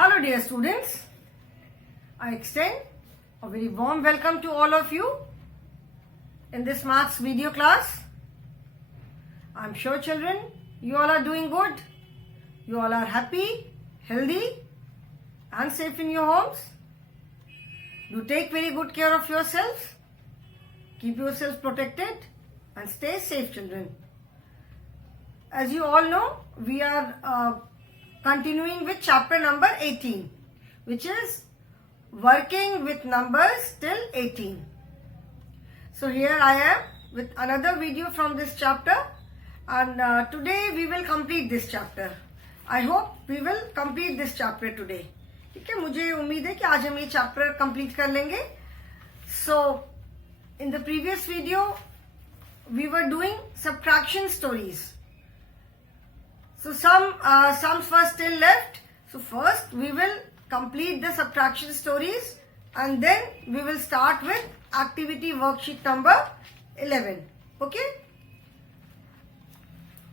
Hello dear students, I extend a very warm welcome to all of you in this maths video class. I am sure children, you all are doing good. You all are happy, healthy and safe in your homes. Do take very good care of yourselves. Keep yourselves protected and stay safe children. As you all know, we are continuing with chapter number 18, which is working with numbers till 18. So here I am with another video from this chapter, and today we will complete this chapter. I hope we will complete this chapter today. ठीक है, मुझे उम्मीद है कि आज हम ये chapter complete कर लेंगे. So in the previous video we were doing subtraction stories. So some sums were still left. So first we will complete the subtraction stories and then we will start with activity worksheet number 11. Okay.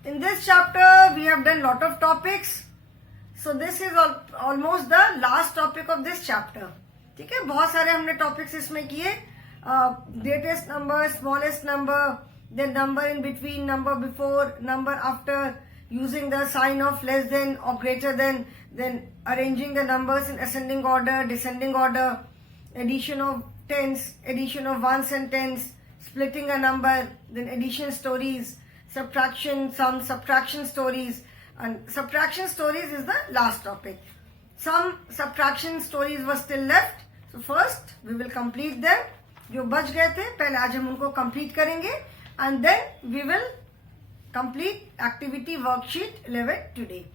In this chapter we have done lot of topics. So this is almost the last topic of this chapter. ठीक है, बहुत सारे हमने topics इसमें किए. Greatest number, smallest number, then number in between, number before, number after, using the sign of less than or greater than, then arranging the numbers in ascending order, descending order, addition of tens, addition of ones and tens, splitting a number, then addition stories, subtraction, some subtraction stories, and subtraction stories is the last topic. Some subtraction stories were still left, so first we will complete them. जो बच गए थे पहले आज हम उनको complete करेंगे and then we will complete activity worksheet 11 today.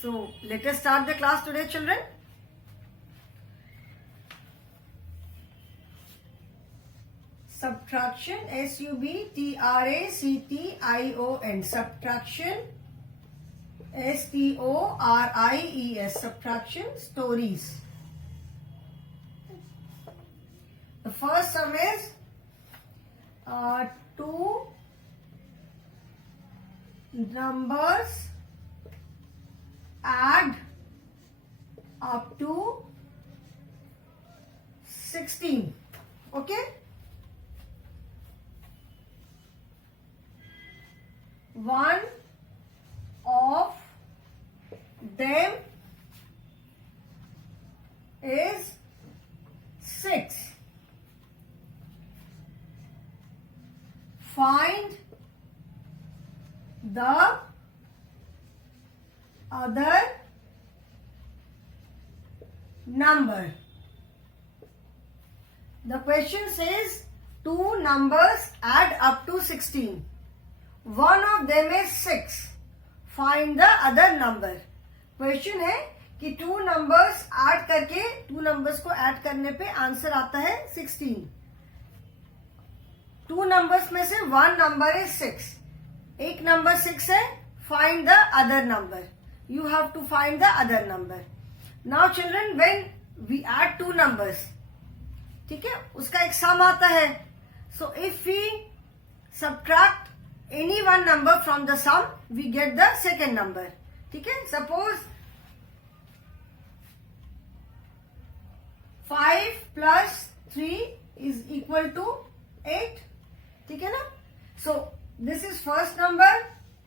So let us start the class today children. Subtraction, S-U-B-T-R-A-C-T-I-O-N, subtraction, S-T-O-R-I-E-S, subtraction stories. The first sum is 2 numbers add up to 16. Okay. One of them is 6. Find the other number. The question says 2 numbers add up to 16. One of them is 6. Find the other number. Question है कि 2 numbers add करके 2 numbers को add करने पे answer आता है 16. 2 numbers में से 1 number is 6. एक number 6 है. Find the other number. You have to find the other number. Now children, when we add 2 numbers, ठीक है, उसका एक sum आता है. So if we subtract any one number from the sum, we get the second number. ठीक है, suppose 5 plus 3 is equal to 8. ठीक है ना? So this is first number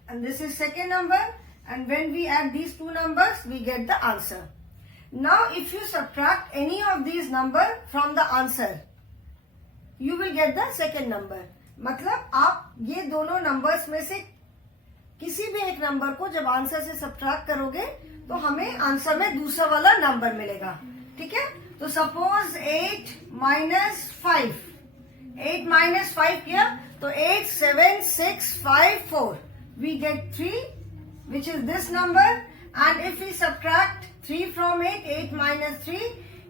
and this is second number, and when we add these 2 numbers we get the answer. Now if you subtract any of these number from the answer, you will get the second number. मतलब आप ये दोनों numbers में से किसी भी एक number को जब आंसर से subtract करोगे तो हमें आंसर में दूसरा वाला number मिलेगा. ठीक है, तो suppose 8 minus 5, 8 minus 5 किया तो 8, 7, 6, 5, 4. We get 3, which is this number, and if we subtract 3 from 8, 8 minus 3,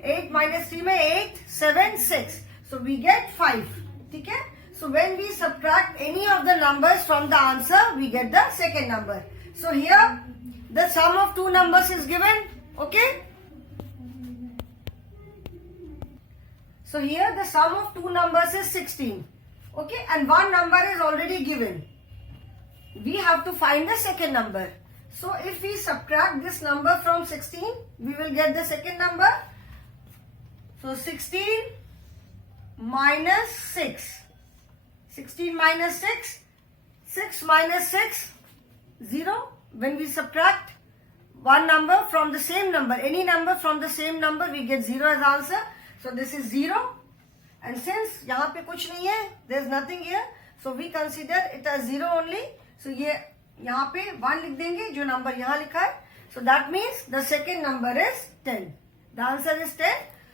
8 minus 3 में 8, 7, 6. So we get 5. ठीक है? So when we subtract any of the numbers from the answer, we get the second number. So here the sum of 2 numbers is given. Okay? So here the sum of 2 numbers is 16. Okay, and one number is already given. We have to find the second number. So if we subtract this number from 16, we will get the second number. So 16 minus 6. 16 minus 6. 6 minus 6. 0. When we subtract one number from the same number, any number from the same number, we get 0 as answer. So this is 0. And since यहाँ पे कुछ नहीं है, there is nothing here, so we consider it as 0 only. So ये यहाँ पे 1 लिख देंगे जो नंबर यहाँ लिखा है. So that means the second number is 10. The answer is 10.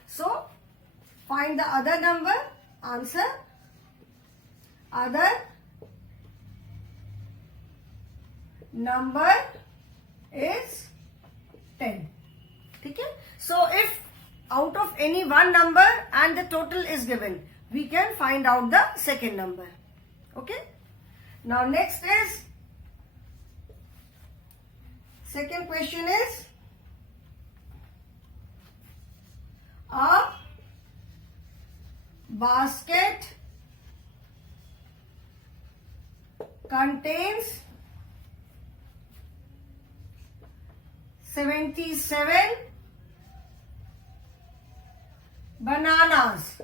So find the other number. Answer. Other number is 10. ठीक है? So if out of any one number and the total is given, we can find out the second number. Okay? Now next is, second question is, a basket contains 77 bananas.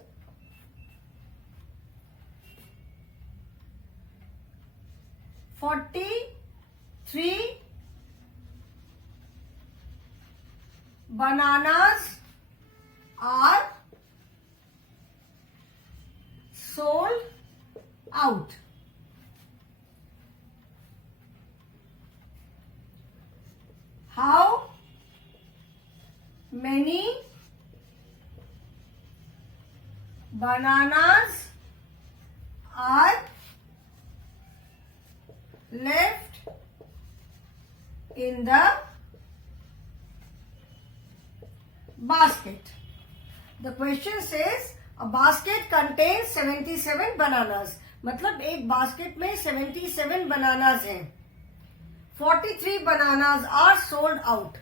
Forty-three bananas are sold out. How many bananas are left in the basket? The question says a basket contains 77 bananas. मतलब एक basket में 77 bananas हैं. 43 bananas are sold out.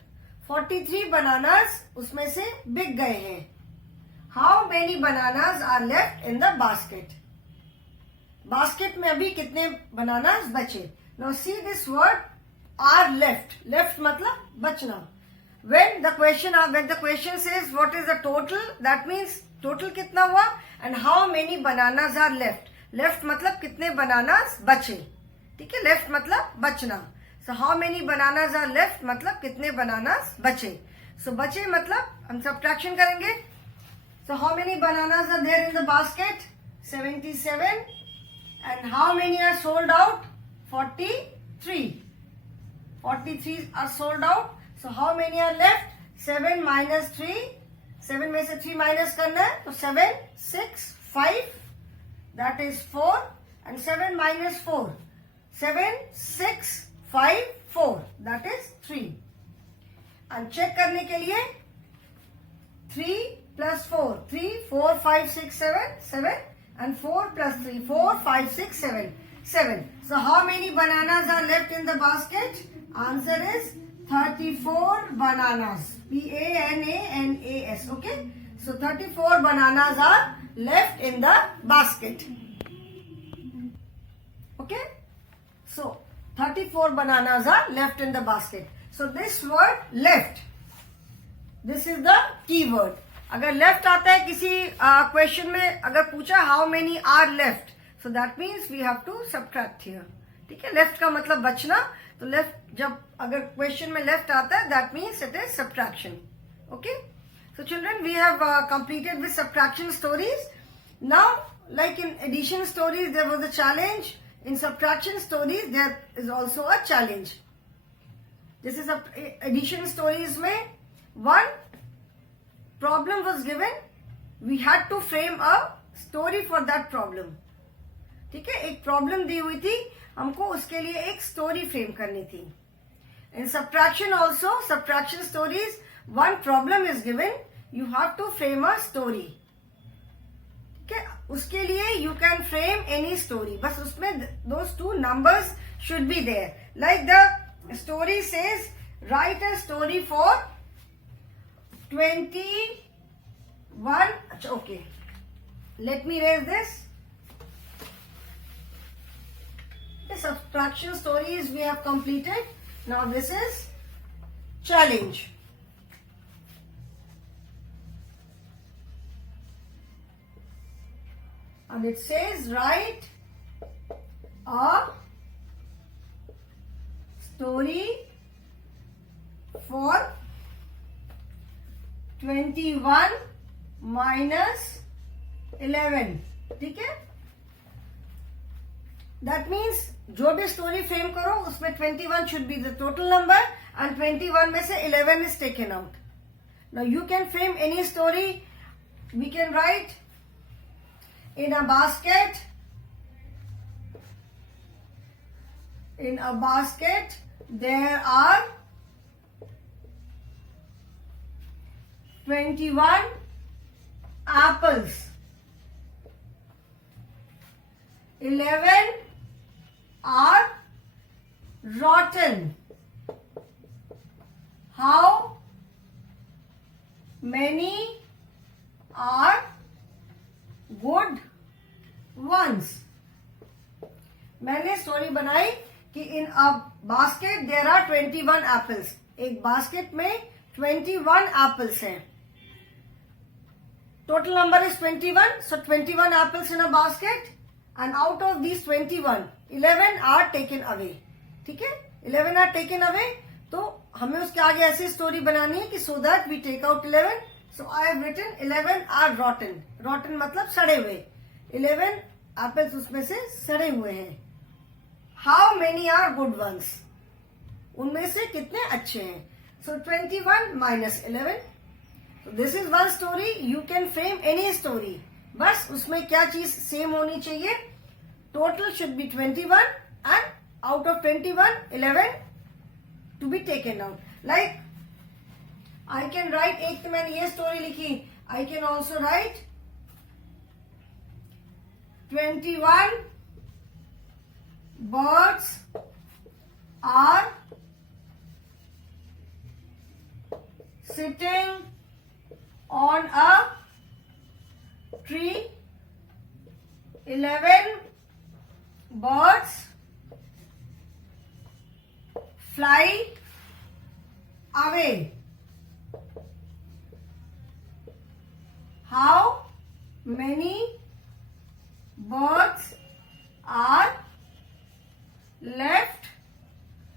43 bananas उसमें से बिक गए हैं. How many bananas are left in the basket? Basket में अभी कितने बनानास बचे? Now see this word are left. Left मतलब बचना. When the question says what is the total, that means total कितना हुआ and how many bananas are left. Left मतलब कितने bananas बचे. ठीक है? Left मतलब बचना. So how many bananas are left मतलब कितने bananas बचे. So बचे मतलब हम subtraction करेंगे. So how many bananas are there in the basket? 77. And how many are sold out? 43. 43 are sold out. So how many are left? 7 minus 3. 7 में से 3 minus करना है. तो 7, 6, 5. That is 4. And 7 minus 4. 7, 6, 5, 4. That is 3. And check करने के लिए 3 plus 4. 3, 4, 5, 6, 7. 7. And 4 plus 3. 4, 5, 6, 7. 7. So how many bananas are left in the basket? Answer is 34 bananas. Bananas. Okay. So 34 bananas are left in the basket. Okay. So 34 bananas are left in the basket. So this word left, this is the key word. अगर left आता है किसी question में, अगर पूछा how many are left, so that means we have to subtract here. ठीक है? Left का मतलब बचना. तो लेफ्ट जब अगर क्वेश्चन में लेफ्ट आता है, that means it is subtraction. Okay? So children, we have completed with subtraction stories. Now, like in addition stories, there was a challenge. In subtraction stories, there is also a challenge. This is addition stories में one problem was given. We had to frame a story for that problem. ठीक है? एक problem दी हुई थी, हमको उसके लिए एक स्टोरी फ्रेम करनी थी. In subtraction also, subtraction stories, one problem is given, you have to frame a story. ठीक है? उसके लिए you can frame any story, बस उसमें those two numbers should be there. Like the story says, write a story for 21. अच्छा, okay, let me raise this. The subtraction stories we have completed. Now this is challenge. And it says write a story for 21 minus 11. ठीक है, that means जो भी story frame करो उसमें 21 should be the total number and 21 में से 11 is taken out. Now you can frame any story. We can write in a basket. In a basket there are 21 apples. 11 are rotten. How many are good ones? मैंने story बनाई कि in a basket there are 21 apples. एक basket में 21 apples हैं. Total number is 21, so 21 apples in a basket and out of these 21 11 are taken away. ठीक है, 11 are taken away. तो हमें उसके आगे ऐसी स्टोरी बनानी है कि so that we take out 11. So I have written 11 are rotten. Rotten मतलब सड़े हुए. 11 एप्पल्स उसमें से सड़े हुए हैं. How many are good ones? उनमें से कितने अच्छे हैं? So 21 minus 11. So this is one story. You can frame any story. बस उसमें क्या चीज सेम होनी चाहिए? Total should be 21 and out of 21, 11 to be taken out. Like I can write, एक तो मैंने ये स्टोरी लिखी. I can also write 21 birds are sitting on a tree. 11 birds fly away. How many birds are left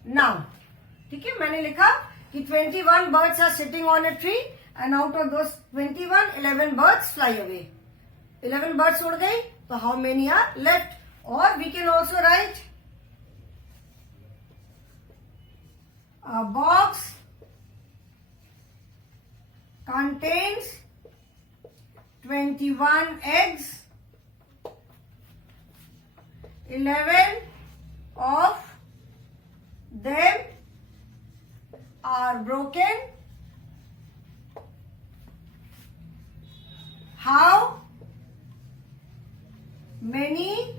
now? ठीक है, मैंने लिखा कि 21 birds are sitting on a tree and out of those 21, 11 birds fly away. 11 birds उड़ गई, तो how many are left? Or we can also write a box contains 21 eggs. 11 of them are broken. How many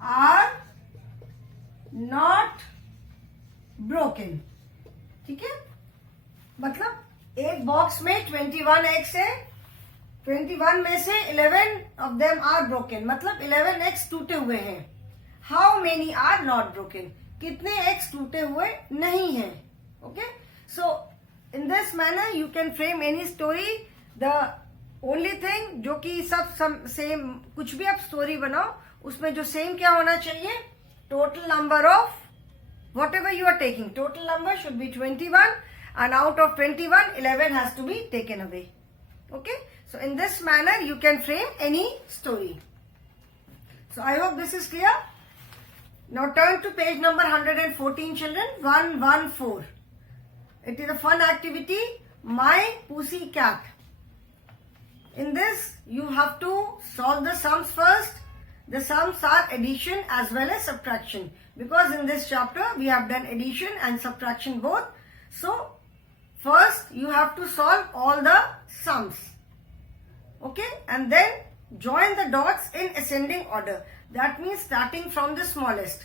are not broken? ठीक है, मतलब एक box में 21 eggs है. 21 में से 11 ऑफ देम आर ब्रोकन, मतलब 11 एग्स टूटे हुए हैं. How many are not broken? कितने एग्स टूटे हुए नहीं हैं. Okay, so in this manner you can frame any story. The only thing जो कि सब सेम, कुछ भी आप स्टोरी बनाओ उसमें जो सेम क्या होना चाहिए? Total number of whatever you are taking, total number should be 21 and out of 21, 11 has to be taken away. Okay, so in this manner you can frame any story. So I hope this is clear. Now turn to page number 114, children. 114. It is a fun activity, My Pussy Cat. In this you have to solve the sums first. The sums are addition as well as subtraction, because in this chapter we have done addition and subtraction both. So first you have to solve all the sums. Okay, and then join the dots in ascending order. That means starting from the smallest.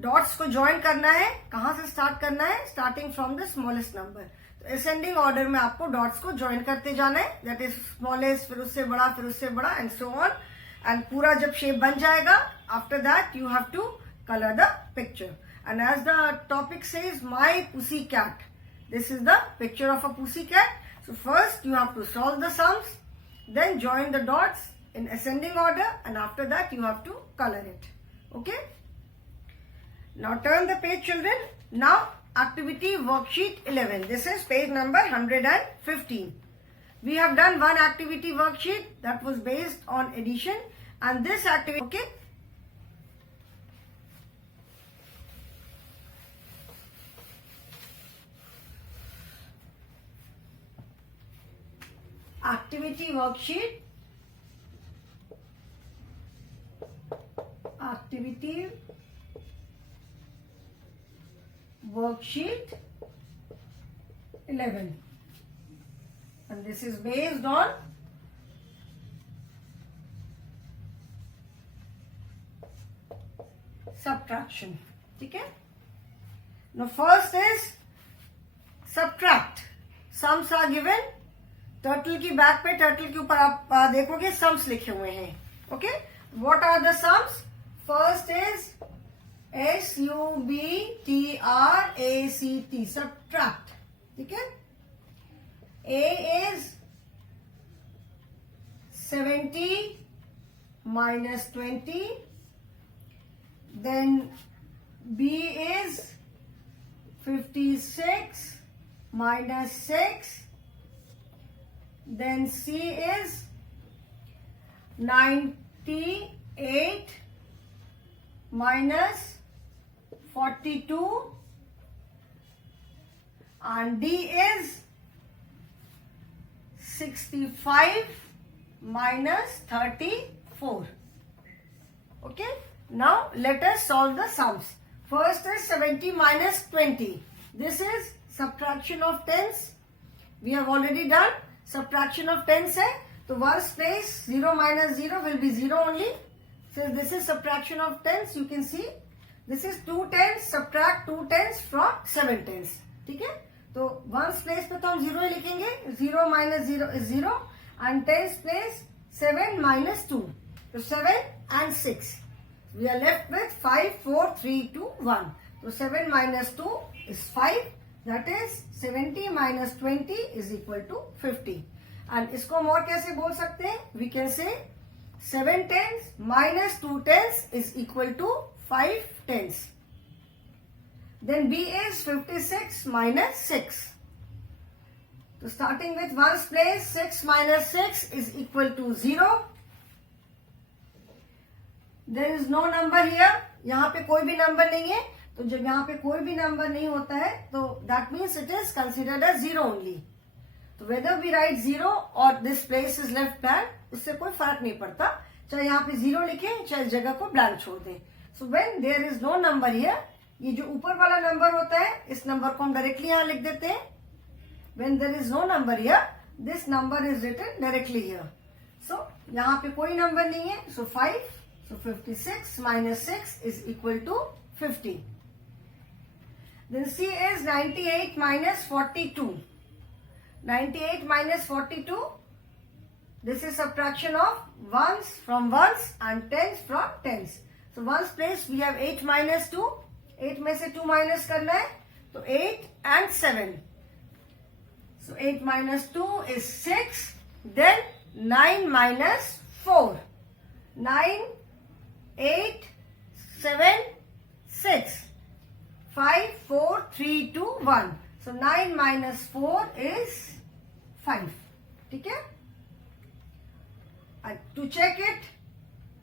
Dots को join करना है. कहाँ से start करना है? Starting from the smallest number. तो ascending order में आपको dots को join करते जाना है. That is smallest, फिर उससे बड़ा, फिर उससे बड़ा, and so on. And पूरा जब shape बन जाएगा, after that you have to color the picture. and as the topic says, my pussy cat. This is the picture of a pussy cat. So first you have to solve the sums, then join the dots in ascending order, and after that you have to color it. Okay? Now turn the page, children. Now activity worksheet 11. This is page number 115. We have done one activity worksheet that was based on addition, and this activity, okay? Activity worksheet. Activity worksheet 11. And this is based on subtraction. Okay? Now first is subtract. Sums are given. Turtle की back पे, turtle के ऊपर आप देखोगे sums लिखे हुए हैं. Okay, what are the sums? First is SUBTRACT, subtract. ठीक है? A is 70 minus 20. Then B is 56 minus 6. Then C is 98 minus 42, and D is 65 minus 34. Okay, now let us solve the sums. First is 70 minus 20. This is subtraction of tens. We have already done subtraction of tens है, तो ones place 0 minus 0 will be 0 only. So this is subtraction of tens. You can see this is 2 tens, subtract 2 tens from 7 tens. ठीक है? तो ones place पे तो हम 0 ही लिखेंगे. 0 minus 0 is 0, and tens place 7 minus 2. So 7 and 6. We are left with 5, 4, 3, 2, 1. So 7 minus 2 is 5. That is 70 minus 20 is equal to 50. And इसको हम और कैसे बोल सकते हैं? We can say 7 tens minus 2 tens is equal to 5 tens. Then B is 56 minus 6. So starting with ones place, 6 minus 6 is equal to 0. There is no number here. यहाँ पे कोई भी नंबर नहीं है. तो जब यहाँ पे कोई भी नंबर नहीं होता है तो that means it is considered as 0 only. तो वेदर वी राइट 0 और this place is left blank, उससे कोई फर्क नहीं पड़ता. चाहे यहाँ पे 0 लिखें, चाहे इस जगह को ब्लैंक छोड़ दें. So when there is no number here, ये जो ऊपर वाला नंबर होता है, इस नंबर को हम डायरेक्टली यहाँ लिख देते हैं. When there is no number here, this number is written directly here. So यहाँ पे कोई नंबर नहीं है. सो 5, सो 56 minus 6 is equal to 50. Then C is 98 minus 42. 98 minus 42. This is subtraction of ones from ones and tens from tens. So ones place we have 8 minus 2. 8 में से 2 minus करना है. तो 8 and 7. So 8 minus 2 is 6. Then 9 minus 4. 9, 8, 7, 6. 5, 4, 3, 2, 1. So 9 minus 4 is 5. ठीक है? And to check it,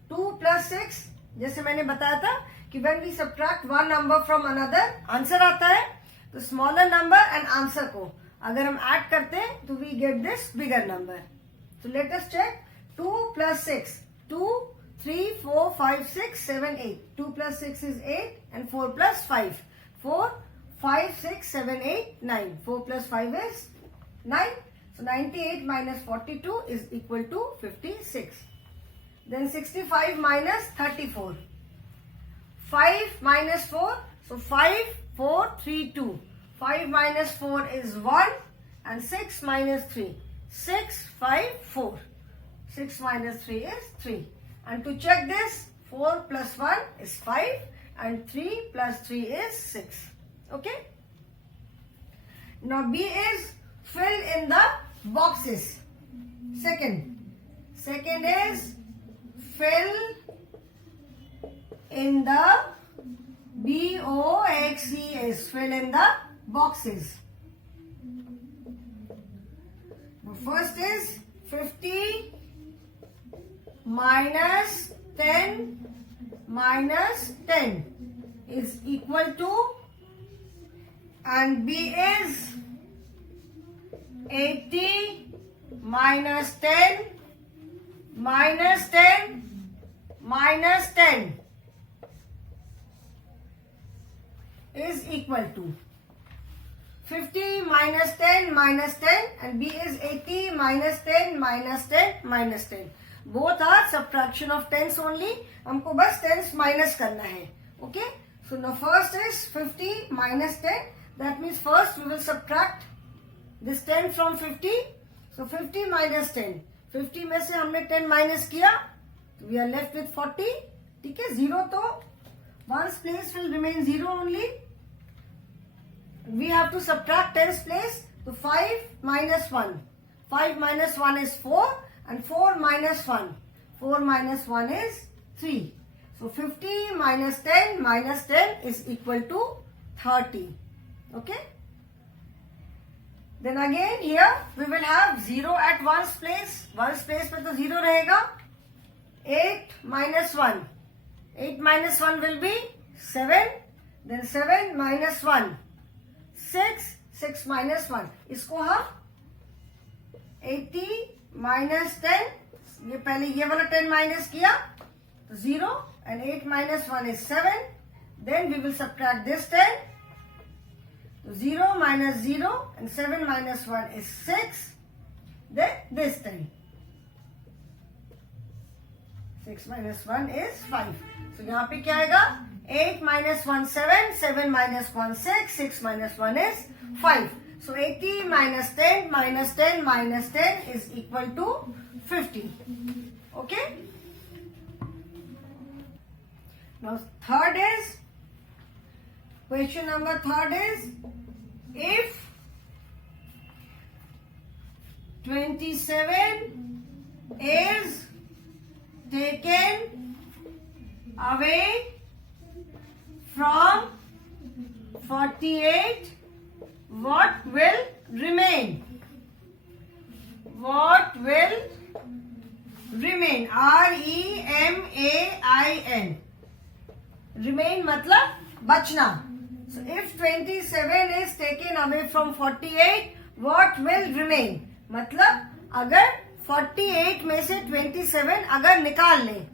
2 plus 6, जैसे मैंने बताया था कि when we subtract one number from another, answer आता है. तो स्मॉलर नंबर एंड आंसर को अगर हम ऐड करते हैं तो we get this bigger number. So let us check. 2 plus 6. 2, 3, 4, 5, 6, 7, 8. 2 plus 6 is 8 and 4 plus 5. 4, 5, 6, 7, 8, 9. 4 plus 5 is 9. So 98 minus 42 is equal to 56. Then 65 minus 34. 5 minus 4. So 5, 4, 3, 2. 5 minus 4 is 1 and 6 minus 3. 6, 5, 4. 6 minus 3 is 3. And to check this, 4 plus 1 is 5 and 3 plus 3 is 6. Okay. Now B is fill in the boxes. Second is fill in the boxes. Fill in the boxes. First is 50 minus 10 minus 10 is equal to, and B is 80 minus 10 minus 10 minus 10 is equal to 50 minus 10 minus 10, and B is 80 minus 10 minus 10 minus 10. Both are subtraction of tens only. हमको बस tens minus करना है. Okay. So now first is 50 minus 10. That means first we will subtract this 10 from 50. So 50 minus 10. 50 में से हमने 10 minus किया. We are left with 40. ठीक है. 0 तो one's place will remain 0 only. We have to subtract 10's place. So 5 minus 1. 5 minus 1 is 4. And 4 minus 1. 4 minus 1 is 3. So 50 minus 10 minus 10 is equal to 30. Okay. Then again here we will have 0 at one's place. One's place पे तो 0 रहेगा. 8 minus 1. 8 minus 1 will be 7. Then 7 minus 1. 6. 6 minus 1. इसको हम 80 minus 10. ये पहले ये वाला 10 minus किया तो 0, and 8 minus 1 is 7. Then we will subtract this 10. 0 minus 0 and 7 minus 1 is 6. Then this 10. 6 minus 1 is 5. So यहाँ पे क्या आएगा? 8 minus 1 7, 7 minus 1 6, 6 minus 1 is 5. So 80 minus 10 minus 10 minus 10 is equal to 50. Okay. Now third is, question number third is, if 27 is taken away from 48, what will remain? What will remain? REMAIN. Remain मतलब बचना. So if 27 is taken away from 48, what will remain? मतलब अगर 48 में से 27 अगर निकाल लें.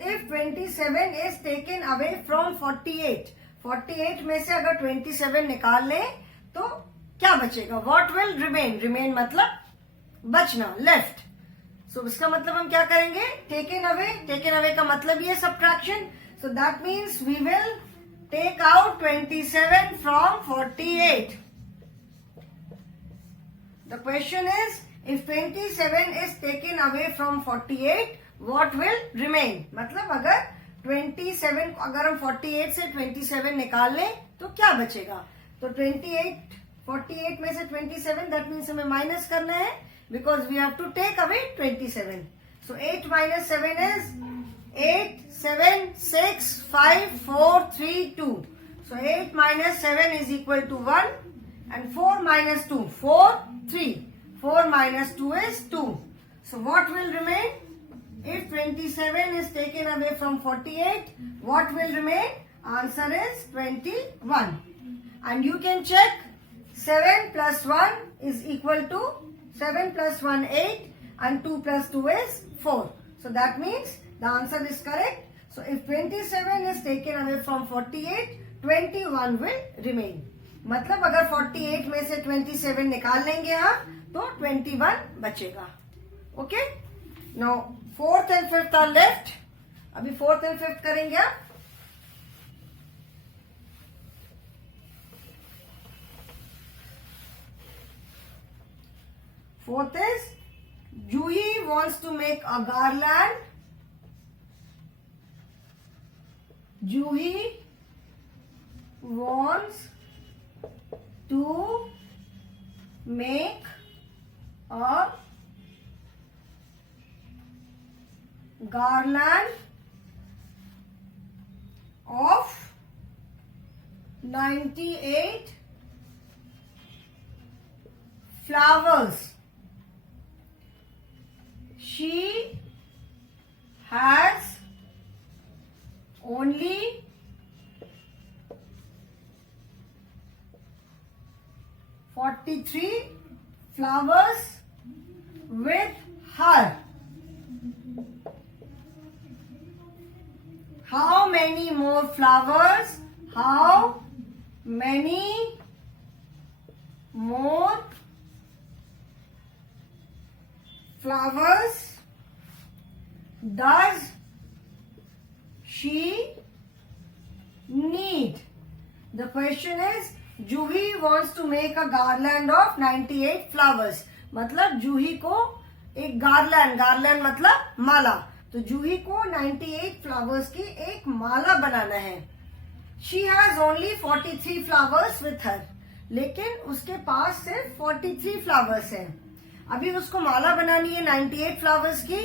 If 27 is taken away from 48, 48 में से अगर 27 निकाल लें तो क्या बचेगा? What will remain? Remain मतलब बचना, left. So इसका मतलब हम क्या करेंगे? Taken away का मतलब ये subtraction. So that means we will take out 27 from 48. The question is, if 27 is taken away from 48, what will remain? मतलब अगर 27 अगर हम 48 से 27 निकाल लें तो क्या बचेगा? तो 48 में से 27, that means हमें minus करना है, because we have to take away 27. So 8 minus 7 is 8, 7, 6, 5, 4, 3, 2. So 8 minus 7 is equal to 1, and 4 minus 2, 4, 3. 4 minus 2 is 2. So what will remain? If 27 is taken away from 48, what will remain? Answer is 21. And you can check 7 plus 1 is equal to 7 plus 1 8, and 2 plus 2 is 4. So that means the answer is correct. So if 27 is taken away from 48, 21 will remain. मतलब अगर 48 में से 27 निकाल लेंगे हम तो 21 बचेगा. Okay? Now fourth and fifth are left. अभी fourth and fifth करेंगे आप. Fourth is, Juhi wants to make a garland. Juhi wants to make a garland of 98 flowers. She has only 43 flowers with her. How many more flowers? How many more flowers does she need? The question is, Juhi wants to make a garland of 98 flowers. मतलब जूही को एक garland मतलब माला, तो जूही को 98 flowers की एक माला बनाना है. She has only 43 flowers with her, लेकिन उसके पास सिर्फ 43 फ्लावर्स हैं. अभी उसको माला बनानी है 98 फ्लावर्स की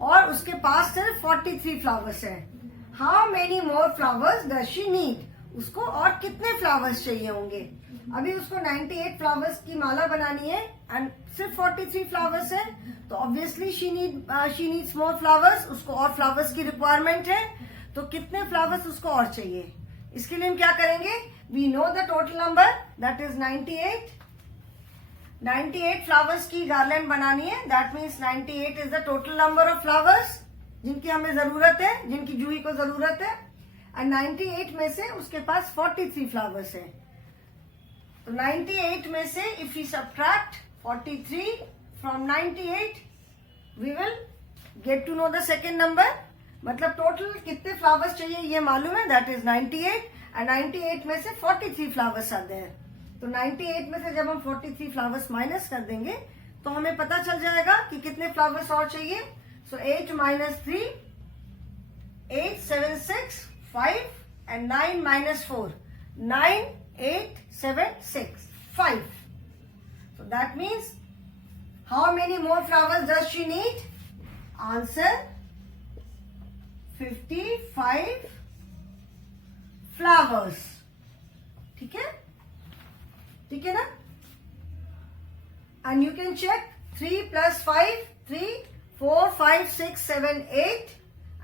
और उसके पास सिर्फ 43 फ्लावर्स हैं. How many more flowers does she need? उसको और कितने फ्लावर्स चाहिए होंगे? अभी उसको 98 फ्लावर्स की माला बनानी है एंड सिर्फ 43 फ्लावर्स है, तो obviously she needs more flowers. उसको और फ्लावर्स की रिक्वायरमेंट है, तो कितने फ्लावर्स उसको और चाहिए? इसके लिए हम क्या करेंगे? We know the total number, that is 98. 98 flowers की गार्लैंड बनानी है, that means 98 is the total number of flowers जिनकी हमें जरूरत है, जिनकी जूही को जरूरत है. एंड 98 में से उसके पास 43 फ्लावर्स है. तो 98 में से if we subtract 43 from 98, we will get to know the second number. मतलब टोटल कितने फ्लावर्स चाहिए ये मालूम है, दैट इज 98. एंड 98 में से 43 फ्लावर्स आते हैं. तो 98 में से जब हम 43 फ्लावर्स माइनस कर देंगे तो हमें पता चल जाएगा कि कितने फ्लावर्स और चाहिए. सो 8 minus 3, 8, 7, 6, 5 and 9 minus 4, 9, 8, 7, 6, 5. So that means how many more flowers does she need? Answer 55 flowers. ठीक है? ठीक है ना? And you can check 3 plus 5, 3, 4, 5, 6, 7, 8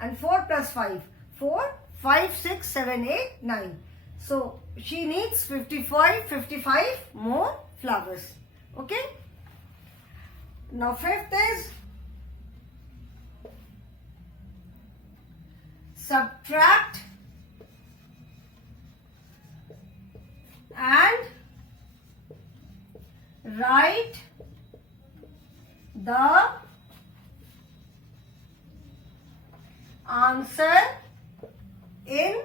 and 4 plus 5, 4, 5, 6, 7, 8, 9. So she needs 55 more flowers. Okay? Now fifth is subtract and write the answer in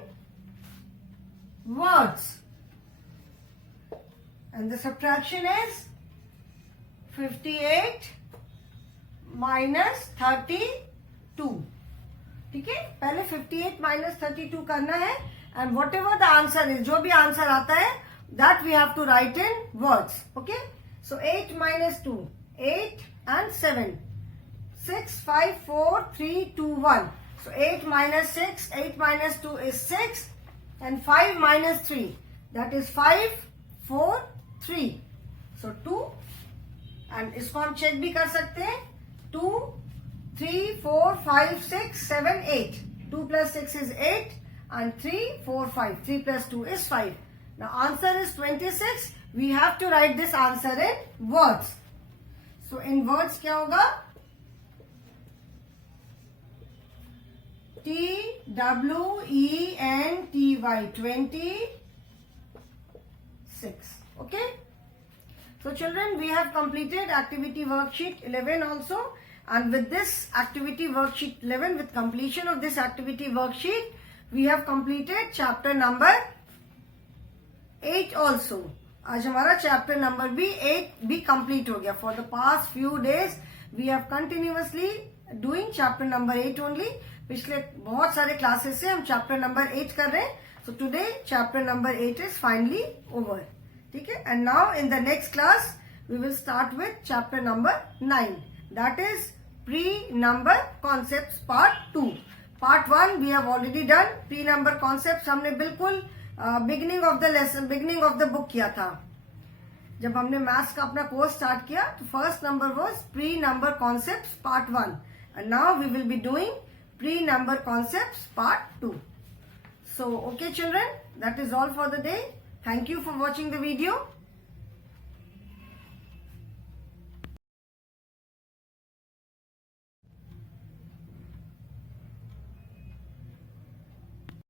words. And the subtraction is 58 minus 32. ठीक है, पहले 58 minus 32 करना है and whatever the answer is, जो भी answer आता है that we have to write in words. Okay, so 8 minus 2, 8 and 7, 6, 5, 4, 3, 2, 1. So 8 minus 6, 8 minus 2 is 6 and 5 minus 3, that is 5, 4, 3. So 2, and इसको हम चेक भी कर सकते हैं. 2, 3, 4, 5, 6, 7, 8. 2 plus 6 is 8 and 3, 4, 5. 3 plus 2 is 5. Now answer is 26. We have to write this answer in words. So in words क्या होगा? TWENTY 26. Okay. So children, we have completed activity worksheet 11 also, and with this activity worksheet 11, with completion of this activity worksheet, we have completed chapter number 8 also. आज हमारा chapter number भी 8 भी complete हो गया. For the past few days we have continuously doing chapter number 8 only. पिछले बहुत सारे classes से हम चैप्टर नंबर 8 कर रहे हैं. So today chapter number 8 is finally over. Okay, and now in the next class we will start with chapter number 9, that is pre-number concepts part 2. Part 1 we have already done. Pre-number concepts हमने बिल्कुल beginning of the lesson, beginning of the book किया था. जब हमने maths का अपना course start किया तो first number was pre number concepts part 1 and now we will be doing pre-number concepts part 2. So okay children, that is all for the day. Thank you for watching the video.